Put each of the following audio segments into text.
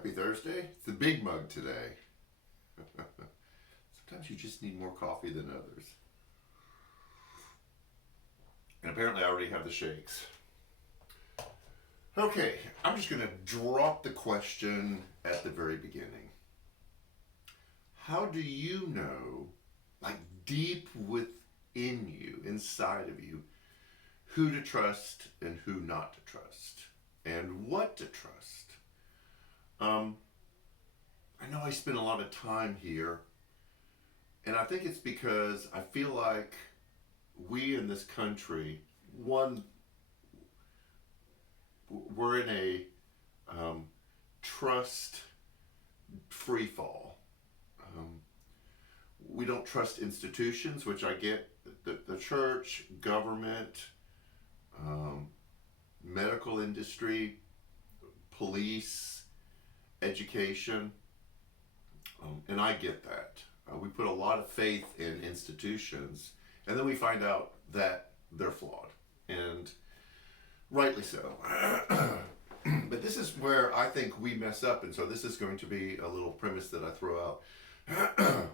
Happy Thursday. It's the big mug today. Sometimes you just need more coffee than others. And apparently I already have the shakes. Okay, I'm just going to drop the question at the very beginning. How do you know, like deep within you, inside of you, who to trust and who not to trust? And what to trust? I know I spend a lot of time here, and I think it's because I feel like we in this country, one, we're in a trust free fall. Um, we don't trust institutions, which I get the church, government, um, medical industry, police, education, and I get that. We put a lot of faith in institutions, and then we find out that they're flawed, and rightly so. But this is where I think we mess up, and so this is going to be a little premise that I throw out.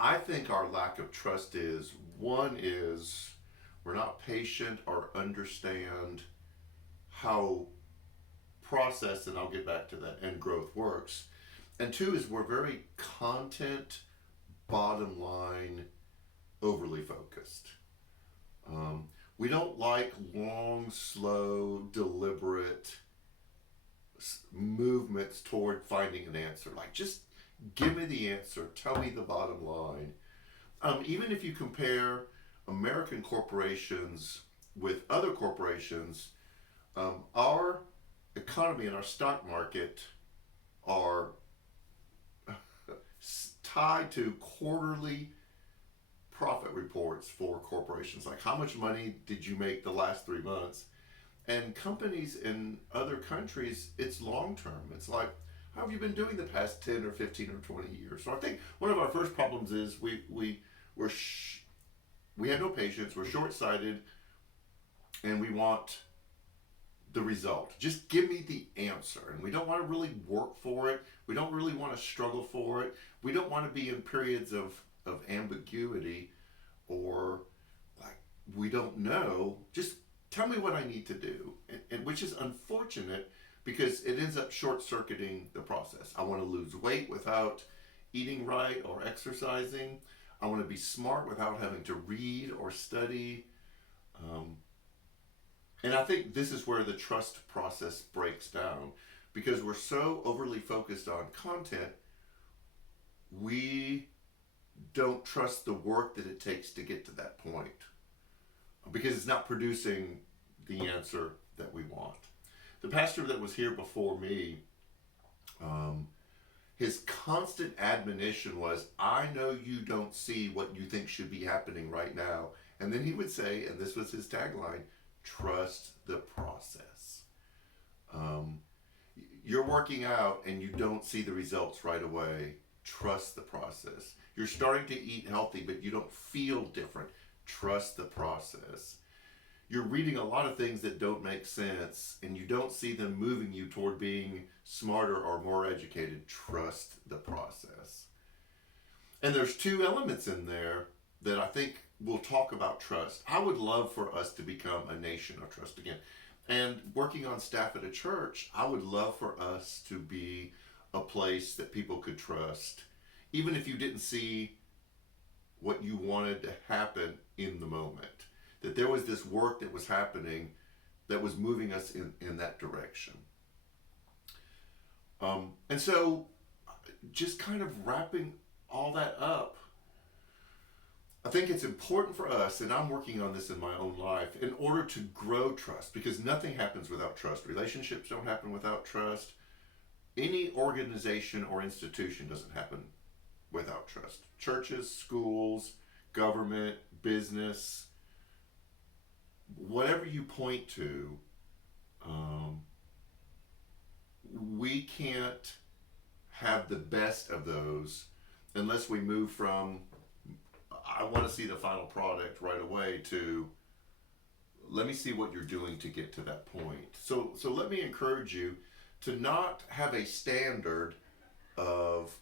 I think our lack of trust is one is we're not patient or understand how process, and I'll get back to that, and growth works. And two is we're very content, bottom line, overly focused. Um, we don't like long, slow, deliberate movements toward finding an answer. Like, just give me the answer, tell me the bottom line. Even if you compare American corporations with other corporations, our economy and our stock market are tied to quarterly profit reports for corporations. Like, how much money did you make the last 3 months? And companies in other countries, it's long term. It's like, how have you been doing the past 10 or 15 or 20 years? So I think one of our first problems is we have no patience, we're short sighted, and we want the result. Just give me the answer. And we don't want to really work for it. We don't really want to struggle for it. We don't want to be in periods of ambiguity or like we don't know. Just tell me what I need to do. And which is unfortunate because it ends up short circuiting the process. I want to lose weight without eating right or exercising. I want to be smart without having to read or study. And I think this is where the trust process breaks down because we're so overly focused on content, we don't trust the work that it takes to get to that point because it's not producing the answer that we want. The pastor that was here before me, his constant admonition was, I know you don't see what you think should be happening right now. And then he would say, and this was his tagline, trust the process. You're working out and you don't see the results right away. Trust the process. You're starting to eat healthy, but you don't feel different. Trust the process. You're reading a lot of things that don't make sense and you don't see them moving you toward being smarter or more educated. Trust the process. And there's two elements in there that I think we'll talk about trust. I would love for us to become a nation of trust again. And working on staff at a church, I would love for us to be a place that people could trust, even if you didn't see what you wanted to happen in the moment. That there was this work that was happening that was moving us in that direction. And so, just kind of wrapping all that up, I think it's important for us, and I'm working on this in my own life, in order to grow trust, because nothing happens without trust. Relationships don't happen without trust. Any organization or institution doesn't happen without trust. Churches, schools, government, business, whatever you point to, we can't have the best of those unless we move from I want to see the final product right away to let me see what you're doing to get to that point. So let me encourage you to not have a standard of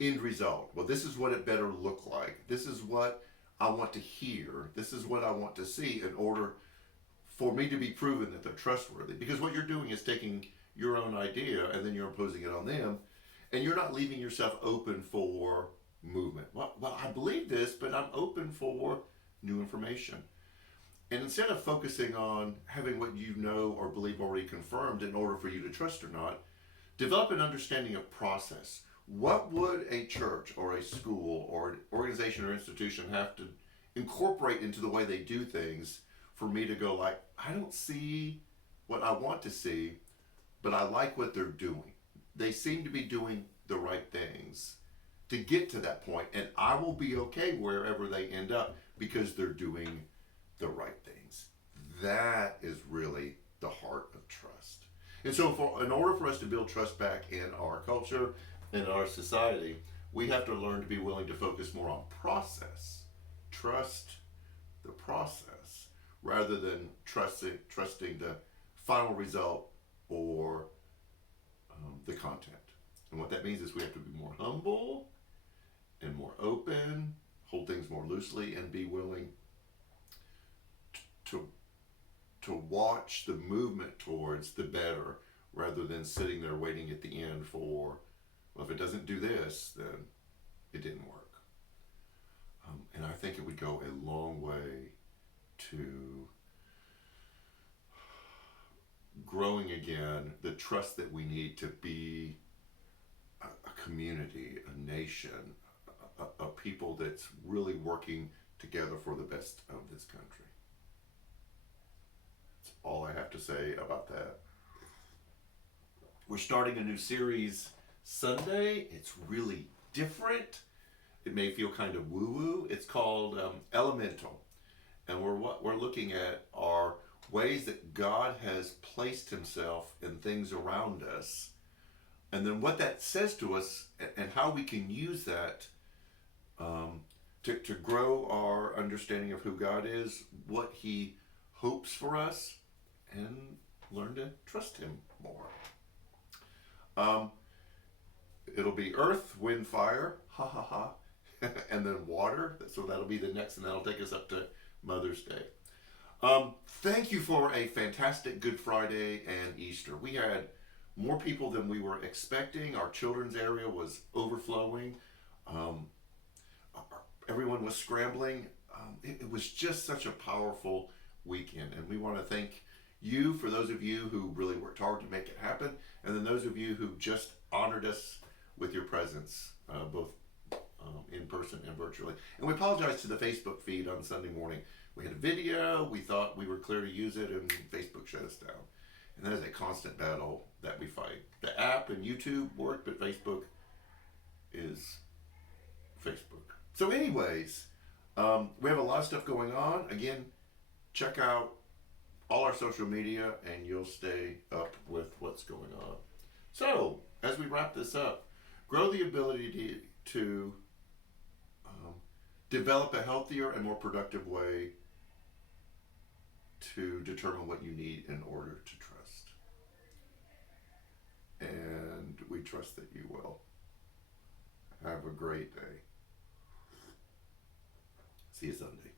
end result. Well, this is what it better look like. This is what I want to hear. This is what I want to see in order for me to be proven that they're trustworthy. Because what you're doing is taking your own idea and then you're imposing it on them, and you're not leaving yourself open for movement. Well, I believe this, but I'm open for new information. And instead of focusing on having what you know or believe already confirmed in order for you to trust or not, develop an understanding of process. What would a church or a school or an organization or institution have to incorporate into the way they do things for me to go like, I don't see what I want to see, but I like what they're doing. They seem to be doing the right things to get to that point, and I will be okay wherever they end up because they're doing the right things. That is really the heart of trust. And so, in order for us to build trust back in our culture, in our society, we have to learn to be willing to focus more on process. Trust the process rather than trusting the final result or the content. And what that means is we have to be more humble and more open, hold things more loosely, and be willing to watch the movement towards the better rather than sitting there waiting at the end for, well, if it doesn't do this, then it didn't work. And I think it would go a long way to growing again the trust that we need to be a community, a nation, a people that's really working together for the best of this country. That's all I have to say about that. We're starting a new series Sunday. It's really different. It may feel kind of woo-woo. It's called Elemental. And what we're looking at are ways that God has placed himself in things around us, and then what that says to us and how we can use that to grow our understanding of who God is, what he hopes for us, and learn to trust him more. It'll be earth, wind, fire, ha ha ha, and then water. So that'll be the next, and that'll take us up to Mother's Day. Thank you for a fantastic Good Friday and Easter. We had more people than we were expecting. Our children's area was overflowing. Everyone was scrambling. It was just such a powerful weekend, and we want to thank you for those of you who really worked hard to make it happen, and then those of you who just honored us with your presence, both in person and virtually. And we apologize to the Facebook feed on Sunday morning. We had a video, we thought we were clear to use it, and Facebook shut us down. And that is a constant battle that we fight. The app and YouTube work, but Facebook is Facebook. So anyways, we have a lot of stuff going on. Again, check out all our social media and you'll stay up with what's going on. So, as we wrap this up, grow the ability to develop a healthier and more productive way to determine what you need in order to trust. And we trust that you will. Have a great day. See you Sunday.